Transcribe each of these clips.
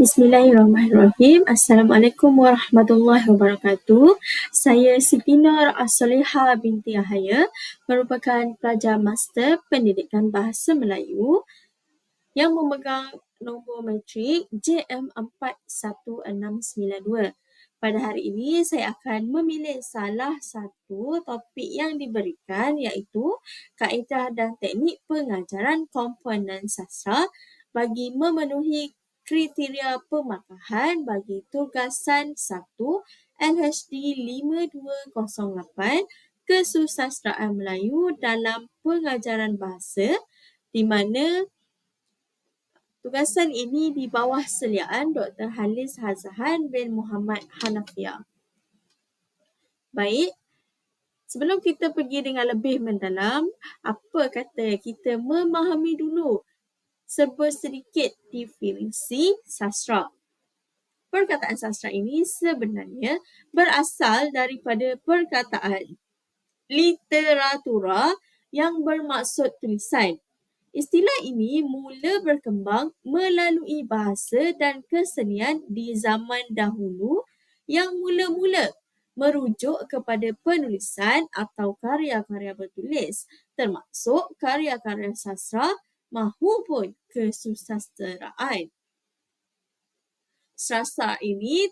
Bismillahirrahmanirrahim. Assalamualaikum warahmatullahi wabarakatuh. Saya Siti Nur As-Solihah binti Yahaya, merupakan pelajar Master Pendidikan Bahasa Melayu yang memegang nombor matrik JM41692. Pada hari ini saya akan memilih salah satu topik yang diberikan, iaitu kaedah dan teknik pengajaran komponen sastra bagi memenuhi kriteria pemarkahan bagi tugasan 1 LHD 5208 Kesusasteraan Melayu dalam pengajaran bahasa, di mana tugasan ini di bawah seliaan Dr. Halis Hazahan bin Muhammad Hanafiah. Baik, sebelum kita pergi dengan lebih mendalam, apa kata kita memahami dulu sedikit definisi sastra. Perkataan sastra ini sebenarnya berasal daripada perkataan literatura yang bermaksud tulisan. Istilah ini mula berkembang melalui bahasa dan kesenian di zaman dahulu yang mula-mula merujuk kepada penulisan atau karya-karya bertulis, termasuk karya-karya sastra mahupun kesusasteraan. Sastra ini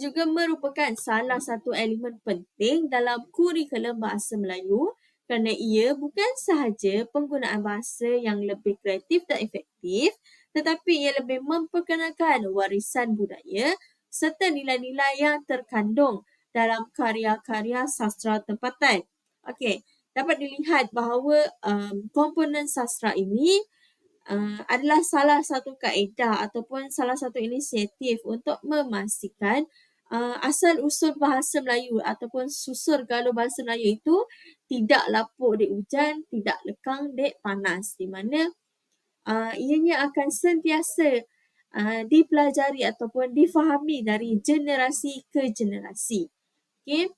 juga merupakan salah satu elemen penting dalam kurikulum bahasa Melayu kerana ia bukan sahaja penggunaan bahasa yang lebih kreatif dan efektif, tetapi ia lebih memperkenalkan warisan budaya serta nilai-nilai yang terkandung dalam karya-karya sastra tempatan. Okey, dapat dilihat bahawa komponen sastra ini adalah salah satu kaedah ataupun salah satu inisiatif untuk memastikan asal-usul bahasa Melayu ataupun susur galuh bahasa Melayu itu tidak lapuk di hujan, tidak lekang di panas, di mana ianya akan sentiasa dipelajari ataupun difahami dari generasi ke generasi. Okay?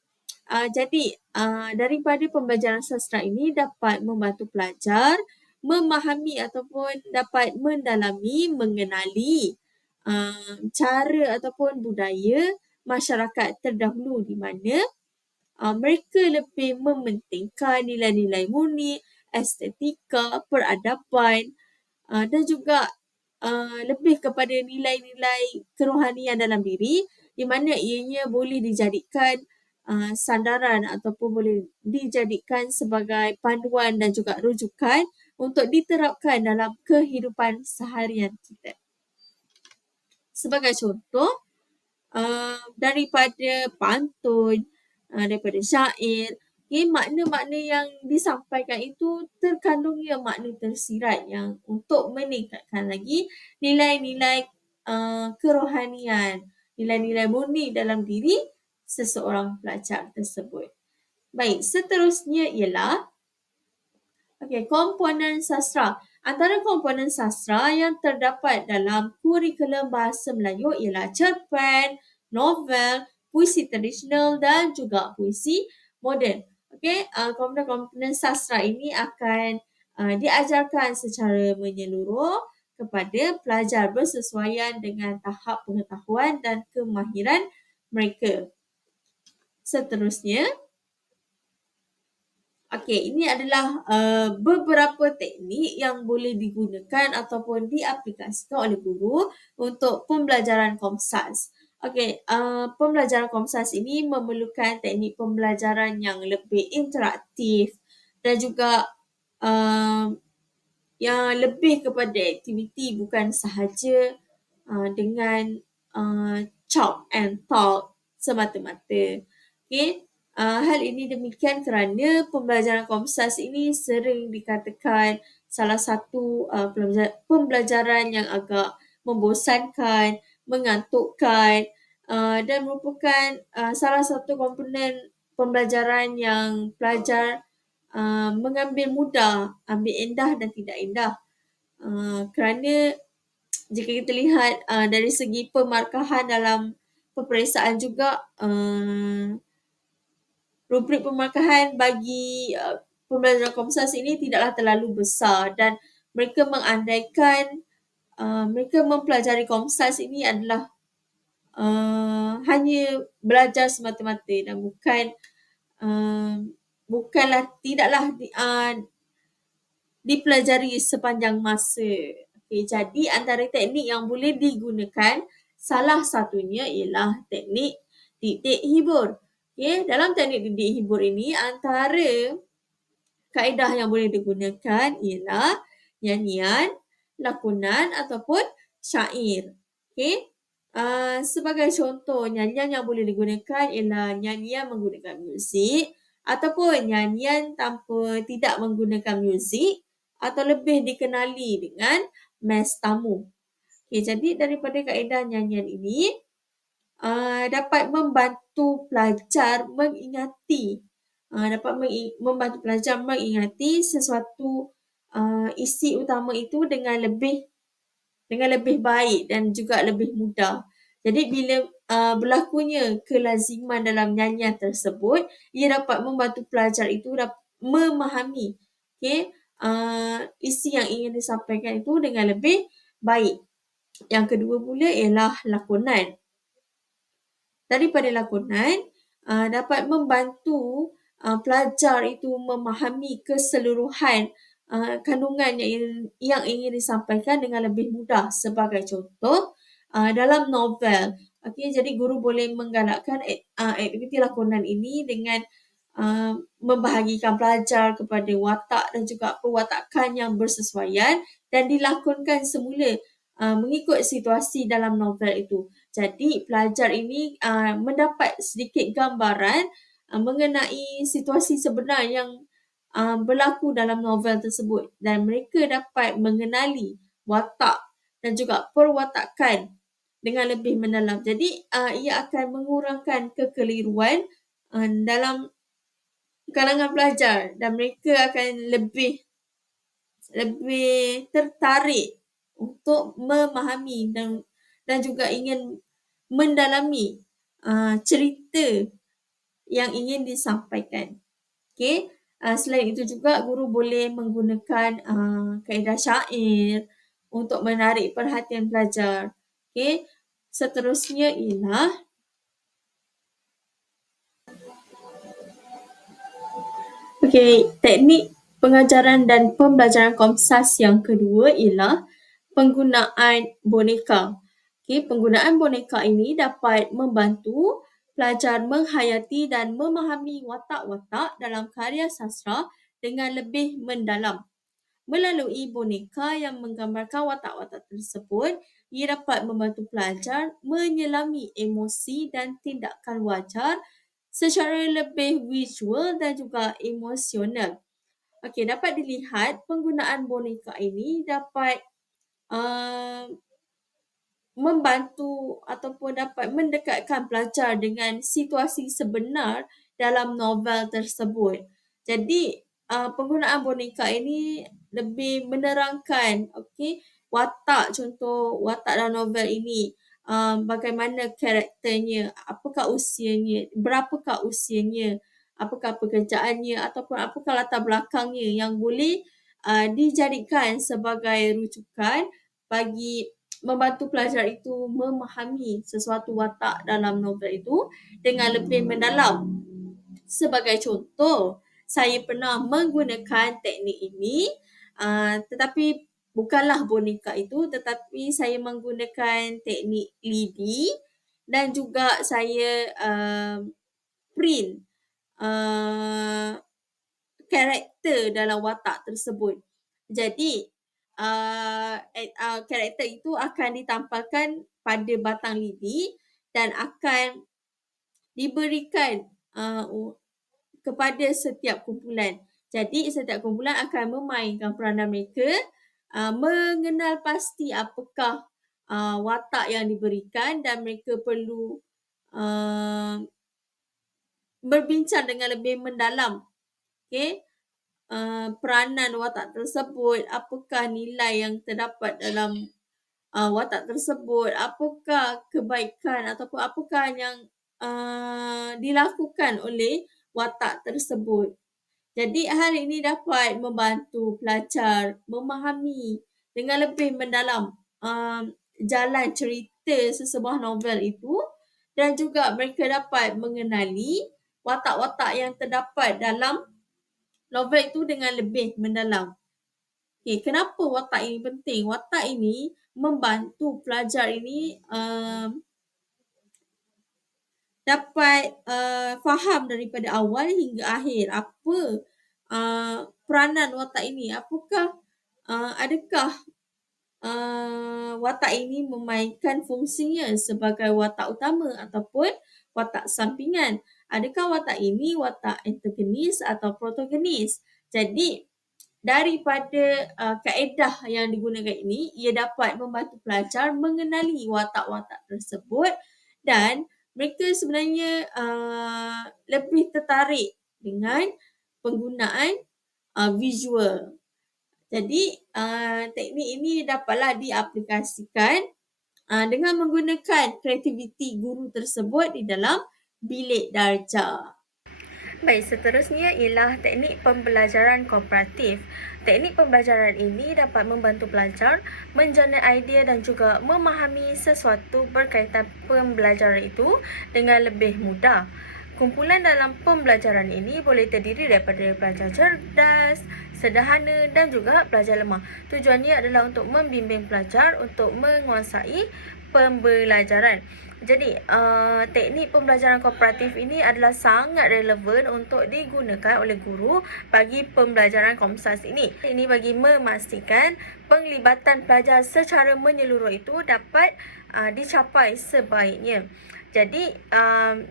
Jadi, daripada pembelajaran sastra ini dapat membantu pelajar memahami ataupun dapat mendalami, mengenali cara ataupun budaya masyarakat terdahulu, di mana mereka lebih mementingkan nilai-nilai murni, estetika, peradaban dan juga lebih kepada nilai-nilai kerohanian dalam diri, di mana ianya boleh dijadikan sandaran ataupun boleh dijadikan sebagai panduan dan juga rujukan untuk diterapkan dalam kehidupan seharian kita. Sebagai contoh, daripada pantun, daripada syair, makna-makna yang disampaikan itu terkandungnya makna tersirat yang untuk meningkatkan lagi nilai-nilai kerohanian, nilai-nilai murni dalam diri seseorang pelajar tersebut. Baik, seterusnya ialah komponen sastra. Antara komponen sastra yang terdapat dalam kurikulum bahasa Melayu ialah cerpen, novel, puisi tradisional dan juga puisi moden. Komponen sastra ini akan diajarkan secara menyeluruh kepada pelajar bersesuaian dengan tahap pengetahuan dan kemahiran mereka. Seterusnya, ini adalah beberapa teknik yang boleh digunakan ataupun diaplikasikan oleh guru untuk pembelajaran Komsas. Pembelajaran Komsas ini memerlukan teknik pembelajaran yang lebih interaktif dan juga yang lebih kepada aktiviti, bukan sahaja dengan chalk and talk semata-mata. Hal ini demikian kerana pembelajaran Komsas ini sering dikatakan salah satu pembelajaran yang agak membosankan, mengantukkan dan merupakan salah satu komponen pembelajaran yang pelajar mengambil mudah, ambil indah dan tidak indah. Kerana jika kita lihat dari segi pemarkahan dalam peperiksaan juga, rubrik pemarkahan bagi pembelajaran Komsas ini tidaklah terlalu besar dan mereka mengandaikan mereka mempelajari Komsas ini adalah hanya belajar semata-mata dan tidaklah dipelajari sepanjang masa. Okay, jadi antara teknik yang boleh digunakan, salah satunya ialah teknik didik hibur. Okay, dalam teknik didik hibur ini, antara kaedah yang boleh digunakan ialah nyanyian, lakonan ataupun syair. Okay, sebagai contoh, nyanyian yang boleh digunakan ialah nyanyian menggunakan muzik ataupun nyanyian tanpa tidak menggunakan muzik atau lebih dikenali dengan mes tamu. Okay, jadi daripada kaedah nyanyian ini dapat membantu pelajar mengingati sesuatu isi utama itu dengan lebih baik dan juga lebih mudah. Jadi bila berlakunya kelaziman dalam nyanyian tersebut, ia dapat membantu pelajar itu memahami isi yang ingin disampaikan itu dengan lebih baik. Yang kedua pula ialah lakonan. Daripada lakonan, dapat membantu pelajar itu memahami keseluruhan kandungan yang ingin disampaikan dengan lebih mudah. Sebagai contoh, dalam novel, jadi guru boleh menggalakkan aktiviti lakonan ini dengan membahagikan pelajar kepada watak dan juga perwatakan yang bersesuaian dan dilakonkan semula mengikut situasi dalam novel itu. Jadi pelajar ini mendapat sedikit gambaran mengenai situasi sebenar yang berlaku dalam novel tersebut dan mereka dapat mengenali watak dan juga perwatakan dengan lebih mendalam. Jadi ia akan mengurangkan kekeliruan dalam kalangan pelajar dan mereka akan lebih tertarik untuk memahami dan juga ingin mendalami cerita yang ingin disampaikan. Okay. Selain itu juga guru boleh menggunakan kaedah syair untuk menarik perhatian pelajar. Okay. Seterusnya ialah teknik pengajaran dan pembelajaran Komsas yang kedua ialah penggunaan boneka. Penggunaan boneka ini dapat membantu pelajar menghayati dan memahami watak-watak dalam karya sastra dengan lebih mendalam. Melalui boneka yang menggambarkan watak-watak tersebut, ia dapat membantu pelajar menyelami emosi dan tindakan wajar secara lebih visual dan juga emosional. Dapat dilihat penggunaan boneka ini dapat membantu ataupun dapat mendekatkan pelajar dengan situasi sebenar dalam novel tersebut. Jadi, penggunaan boneka ini lebih menerangkan watak dalam novel ini, bagaimana karakternya, berapakah usianya, apakah pekerjaannya ataupun apakah latar belakangnya yang boleh dijadikan sebagai rujukan bagi membantu pelajar itu memahami sesuatu watak dalam novel itu dengan lebih mendalam. Sebagai contoh, saya pernah menggunakan teknik ini, tetapi bukanlah boneka itu, tetapi saya menggunakan teknik lidi dan juga saya print karakter dalam watak tersebut. Jadi, karakter itu akan ditampalkan pada batang lidi dan akan diberikan kepada setiap kumpulan. Jadi, setiap kumpulan akan memainkan peranan mereka, mengenal pasti apakah watak yang diberikan dan mereka perlu berbincang dengan lebih mendalam peranan watak tersebut, apakah nilai yang terdapat dalam watak tersebut, apakah kebaikan ataupun apakah yang dilakukan oleh watak tersebut. Jadi hal ini dapat membantu pelajar memahami dengan lebih mendalam jalan cerita sesebuah novel itu, dan juga mereka dapat mengenali watak-watak yang terdapat dalam novel itu dengan lebih mendalam. Okay, kenapa watak ini penting? Watak ini membantu pelajar ini dapat faham daripada awal hingga akhir apa peranan watak ini. Apakah adakah watak ini memainkan fungsinya sebagai watak utama ataupun watak sampingan. Adakah watak ini watak antagonis atau protagonis? Jadi, daripada kaedah yang digunakan ini, ia dapat membantu pelajar mengenali watak-watak tersebut dan mereka sebenarnya lebih tertarik dengan penggunaan visual. Jadi, teknik ini dapatlah diaplikasikan dengan menggunakan kreativiti guru tersebut di dalam bilik darjah. Baik, seterusnya ialah teknik pembelajaran kooperatif. Teknik pembelajaran ini dapat membantu pelajar menjana idea dan juga memahami sesuatu berkaitan pembelajaran itu dengan lebih mudah. Kumpulan dalam pembelajaran ini boleh terdiri daripada pelajar cerdas, sederhana dan juga pelajar lemah. Tujuannya adalah untuk membimbing pelajar untuk menguasai pembelajaran. Jadi, teknik pembelajaran kooperatif ini adalah sangat relevan untuk digunakan oleh guru bagi pembelajaran Komsas ini. Ini bagi memastikan penglibatan pelajar secara menyeluruh itu dapat dicapai sebaiknya. Jadi,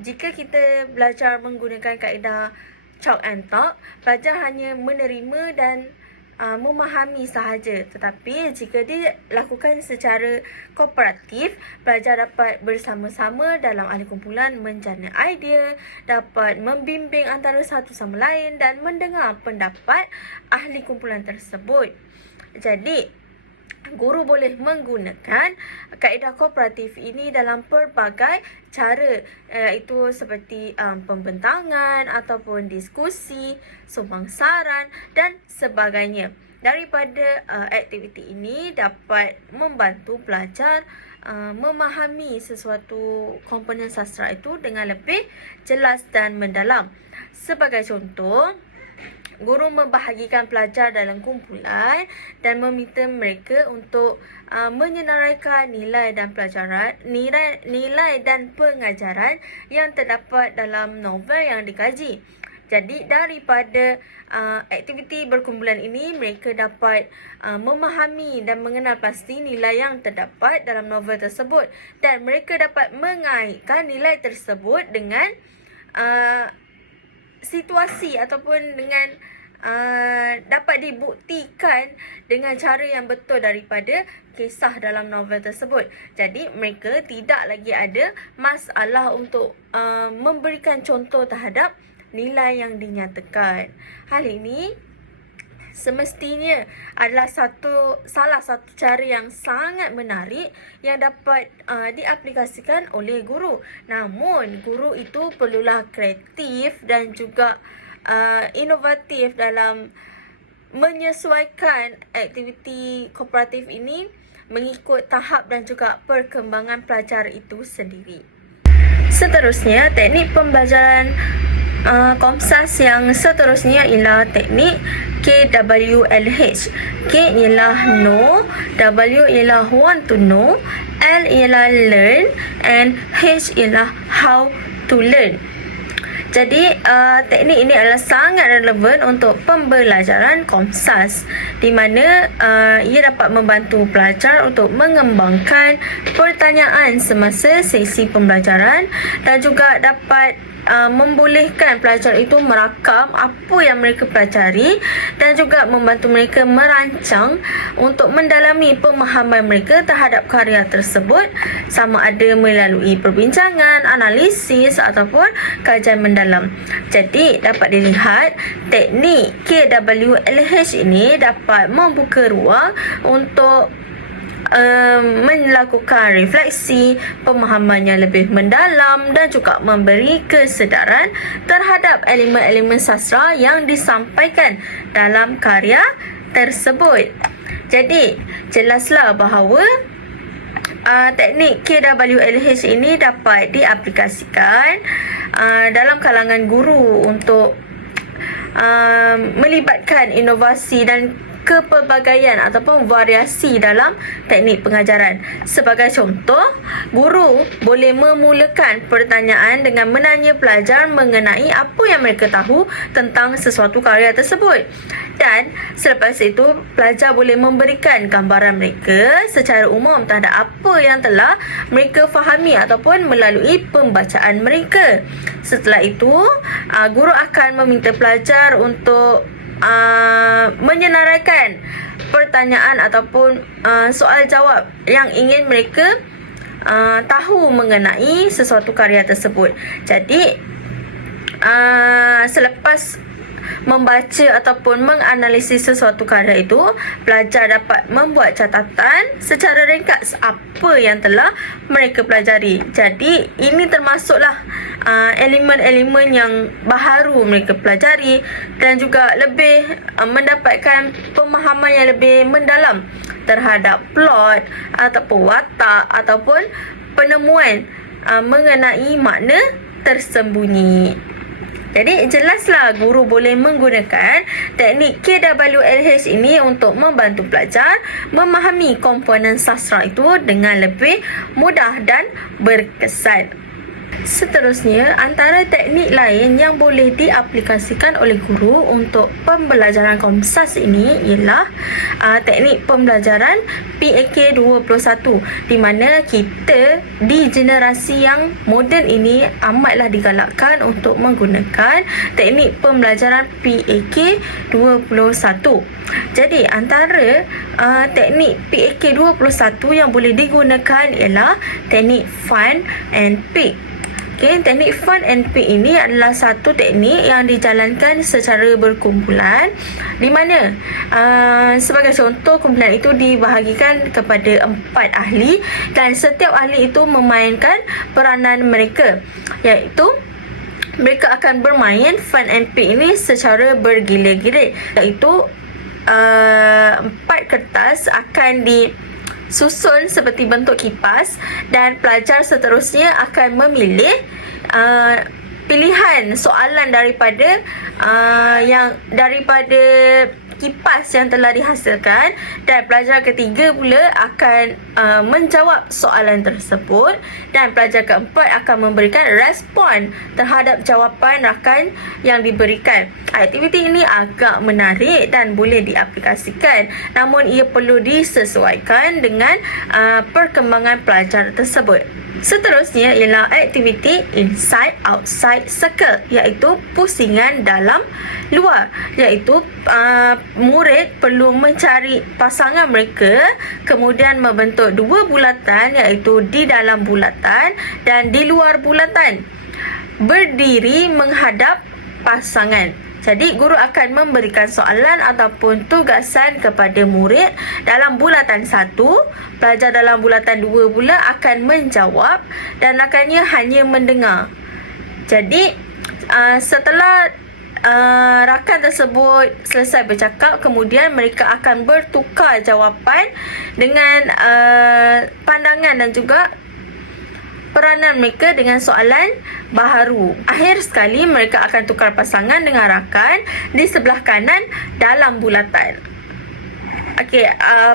jika kita belajar menggunakan kaedah chalk and talk, pelajar hanya menerima dan memahami sahaja. Tetapi jika dilakukan secara kooperatif, pelajar dapat bersama-sama dalam ahli kumpulan menjana idea, dapat membimbing antara satu sama lain dan mendengar pendapat ahli kumpulan tersebut. Jadi, guru boleh menggunakan kaedah kooperatif ini dalam pelbagai cara, iaitu seperti pembentangan ataupun diskusi, sumbang saran dan sebagainya. Daripada aktiviti ini dapat membantu pelajar memahami sesuatu komponen sastra itu dengan lebih jelas dan mendalam. Sebagai contoh, guru membahagikan pelajar dalam kumpulan dan meminta mereka untuk menyenaraikan nilai dan pengajaran yang terdapat dalam novel yang dikaji. Jadi daripada aktiviti berkumpulan ini, mereka dapat memahami dan mengenal pasti nilai yang terdapat dalam novel tersebut dan mereka dapat mengaitkan nilai tersebut dengan situasi ataupun dengan dapat dibuktikan dengan cara yang betul daripada kisah dalam novel tersebut. Jadi mereka tidak lagi ada masalah untuk memberikan contoh terhadap nilai yang dinyatakan. Hal ini semestinya adalah salah satu cara yang sangat menarik yang dapat diaplikasikan oleh guru. Namun, guru itu perlulah kreatif dan juga inovatif dalam menyesuaikan aktiviti kooperatif ini mengikut tahap dan juga perkembangan pelajar itu sendiri. Seterusnya, teknik pembelajaran Komsas yang seterusnya ialah teknik KWLH. K ialah know, W ialah want to know, L ialah learn, and H ialah how to learn. Jadi, teknik ini adalah sangat relevan untuk pembelajaran Komsas di mana ia dapat membantu pelajar untuk mengembangkan pertanyaan semasa sesi pembelajaran dan juga dapat membolehkan pelajar itu merakam apa yang mereka pelajari dan juga membantu mereka merancang untuk mendalami pemahaman mereka terhadap karya tersebut, sama ada melalui perbincangan, analisis ataupun kajian mendalam. Jadi dapat dilihat teknik KWLH ini dapat membuka ruang untuk melakukan refleksi, pemahaman yang lebih mendalam dan juga memberi kesedaran terhadap elemen-elemen sastra yang disampaikan dalam karya tersebut. Jadi, jelaslah bahawa teknik KWLH ini dapat diaplikasikan dalam kalangan guru untuk melibatkan inovasi dan kepelbagaian ataupun variasi dalam teknik pengajaran. Sebagai contoh, guru boleh memulakan pertanyaan dengan menanya pelajar mengenai apa yang mereka tahu tentang sesuatu karya tersebut. Dan selepas itu, pelajar boleh memberikan gambaran mereka secara umum terhadap apa yang telah mereka fahami ataupun melalui pembacaan mereka. Setelah itu, guru akan meminta pelajar untuk menyenaraikan pertanyaan ataupun soal jawab yang ingin mereka tahu mengenai sesuatu karya tersebut. Jadi selepas membaca ataupun menganalisis sesuatu karya itu, pelajar dapat membuat catatan secara ringkas apa yang telah mereka pelajari. Jadi ini termasuklah elemen-elemen yang baharu mereka pelajari dan juga lebih mendapatkan pemahaman yang lebih mendalam terhadap plot ataupun watak ataupun penemuan mengenai makna tersembunyi. Jadi jelaslah guru boleh menggunakan teknik KWLH ini untuk membantu pelajar memahami komponen sastra itu dengan lebih mudah dan berkesan. Seterusnya, antara teknik lain yang boleh diaplikasikan oleh guru untuk pembelajaran Komsas ini ialah teknik pembelajaran PAK 21, di mana kita di generasi yang moden ini amatlah digalakkan untuk menggunakan teknik pembelajaran PAK 21. Jadi antara teknik PAK 21 yang boleh digunakan ialah teknik fun and pick. Teknik fun and pick ini adalah satu teknik yang dijalankan secara berkumpulan, di mana sebagai contoh, kumpulan itu dibahagikan kepada 4 ahli dan setiap ahli itu memainkan peranan mereka, iaitu mereka akan bermain fun and pick ini secara bergilir-gilir, iaitu 4 kertas akan disusun seperti bentuk kipas dan pelajar seterusnya akan memilih pilihan soalan daripada kipas yang telah dihasilkan, dan pelajar ketiga pula akan menjawab soalan tersebut dan pelajar keempat akan memberikan respon terhadap jawapan rakan yang diberikan. Aktiviti ini agak menarik dan boleh diaplikasikan, namun ia perlu disesuaikan dengan perkembangan pelajar tersebut. Seterusnya ialah aktiviti inside outside circle, iaitu pusingan dalam luar, iaitu murid perlu mencari pasangan mereka, kemudian membentuk 2 bulatan, iaitu di dalam bulatan dan di luar bulatan, berdiri menghadap pasangan. Jadi guru akan memberikan soalan ataupun tugasan kepada murid dalam bulatan 1, pelajar dalam bulatan 2 pula akan menjawab dan rakannya hanya mendengar. Jadi setelah rakan tersebut selesai bercakap, kemudian mereka akan bertukar jawapan dengan pandangan dan juga peranan mereka dengan soalan baharu. Akhir sekali, mereka akan tukar pasangan dengan rakan di sebelah kanan dalam bulatan.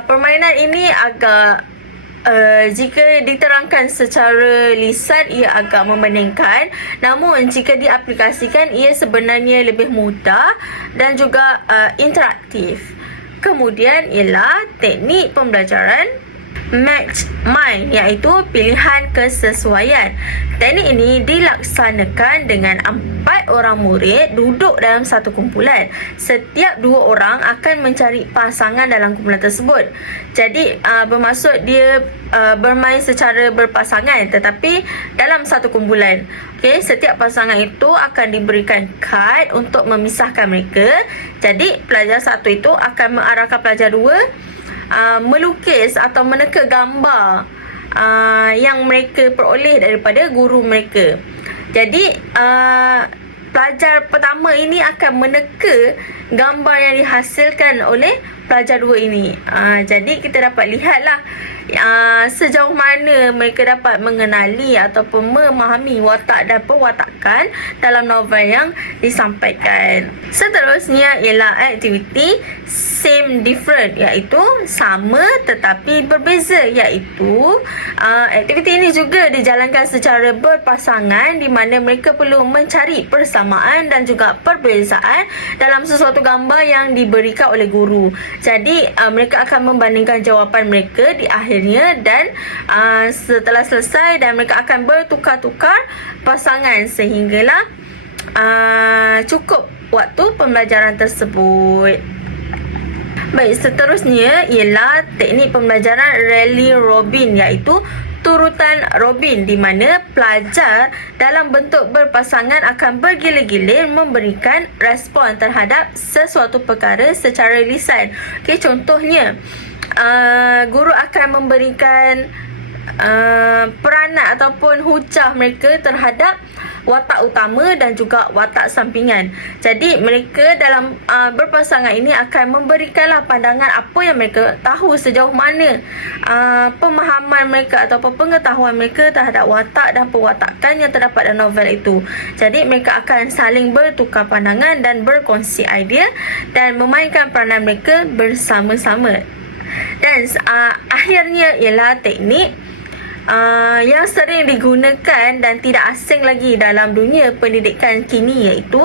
Permainan ini agak jika diterangkan secara lisan ia agak membingungkan, namun jika diaplikasikan ia sebenarnya lebih mudah dan juga interaktif. Kemudian ialah teknik pembelajaran match mind, iaitu pilihan kesesuaian. Teknik ini dilaksanakan dengan 4 orang murid duduk dalam satu kumpulan. Setiap 2 orang akan mencari pasangan dalam kumpulan tersebut. Jadi bermaksud dia bermain secara berpasangan tetapi dalam satu kumpulan. Setiap pasangan itu akan diberikan kad untuk memisahkan mereka. Jadi pelajar 1 itu akan mengarahkan pelajar 2 melukis atau meneka gambar yang mereka peroleh daripada guru mereka. Jadi pelajar pertama ini akan meneka gambar yang dihasilkan oleh pelajar 2 ini. Jadi kita dapat lihatlah sejauh mana mereka dapat mengenali ataupun memahami watak dan perwatakan dalam novel yang disampaikan. Seterusnya ialah aktiviti same different, iaitu sama tetapi berbeza, iaitu aktiviti ini juga dijalankan secara berpasangan di mana mereka perlu mencari persamaan dan juga perbezaan dalam sesuatu gambar yang diberikan oleh guru. Jadi mereka akan membandingkan jawapan mereka di akhirnya dan setelah selesai dan mereka akan bertukar-tukar pasangan sehinggalah cukup waktu pembelajaran tersebut. Baik, seterusnya ialah teknik pembelajaran Rally Robin, iaitu turutan Robin, di mana pelajar dalam bentuk berpasangan akan bergilir-gilir memberikan respon terhadap sesuatu perkara secara lisan. Okey, contohnya guru akan memberikan peranan ataupun hujah mereka terhadap watak utama dan juga watak sampingan. Jadi mereka dalam berpasangan ini akan memberikanlah pandangan apa yang mereka tahu, sejauh mana pemahaman mereka ataupun pengetahuan mereka terhadap watak dan perwatakan yang terdapat dalam novel itu. Jadi mereka akan saling bertukar pandangan dan berkongsi idea dan memainkan peranan mereka bersama-sama. Dan akhirnya ialah teknik yang sering digunakan dan tidak asing lagi dalam dunia pendidikan kini, iaitu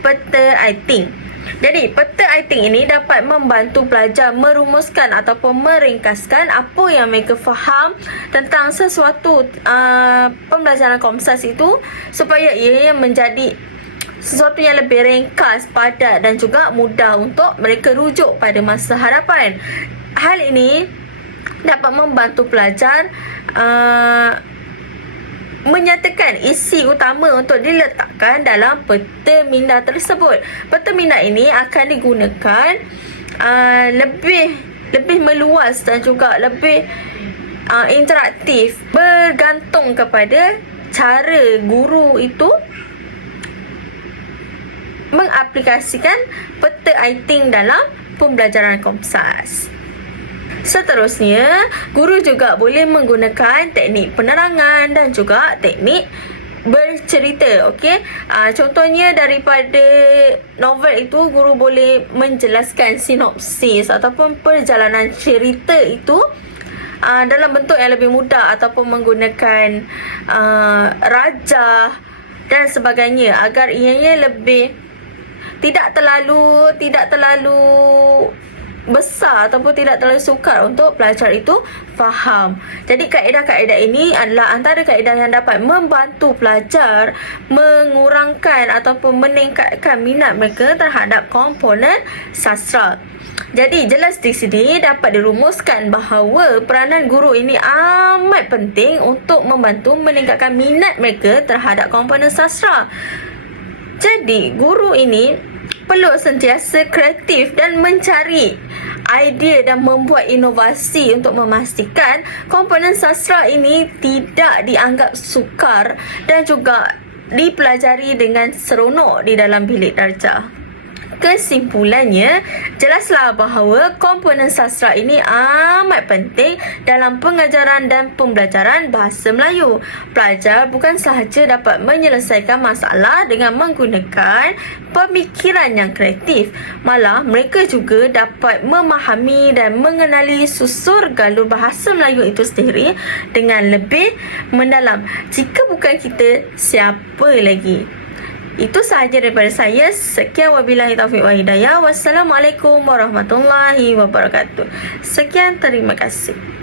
peta iting. Jadi peta iting ini dapat membantu pelajar merumuskan ataupun meringkaskan apa yang mereka faham tentang sesuatu pembelajaran Komsas itu supaya ia menjadi sesuatu yang lebih ringkas, padat dan juga mudah untuk mereka rujuk pada masa hadapan. Hal ini dapat membantu pelajar menyatakan isi utama untuk diletakkan dalam peta minda tersebut. Peta minda ini akan digunakan lebih meluas dan juga lebih interaktif, bergantung kepada cara guru itu mengaplikasikan peta iting dalam pembelajaran Komsas. Seterusnya, guru juga boleh menggunakan teknik penerangan dan juga teknik bercerita. Okey, contohnya daripada novel itu, guru boleh menjelaskan sinopsis ataupun perjalanan cerita itu dalam bentuk yang lebih mudah ataupun menggunakan rajah dan sebagainya agar ianya lebih tidak terlalu besar ataupun tidak terlalu sukar untuk pelajar itu faham. Jadi kaedah-kaedah ini adalah antara kaedah yang dapat membantu pelajar mengurangkan ataupun meningkatkan minat mereka terhadap komponen sastra. Jadi jelas di sini dapat dirumuskan bahawa peranan guru ini amat penting untuk membantu meningkatkan minat mereka terhadap komponen sastra. Jadi guru ini perlu sentiasa kreatif dan mencari idea dan membuat inovasi untuk memastikan komponen sastra ini tidak dianggap sukar dan juga dipelajari dengan seronok di dalam bilik darjah. Kesimpulannya, jelaslah bahawa komponen sastra ini amat penting dalam pengajaran dan pembelajaran bahasa Melayu. Pelajar bukan sahaja dapat menyelesaikan masalah dengan menggunakan pemikiran yang kreatif, malah mereka juga dapat memahami dan mengenali susur galur bahasa Melayu itu sendiri dengan lebih mendalam. Jika bukan kita, siapa lagi? Itu sahaja daripada saya. Sekian, wabillahi taufiq wa hidayah. Wassalamualaikum warahmatullahi wabarakatuh. Sekian, terima kasih.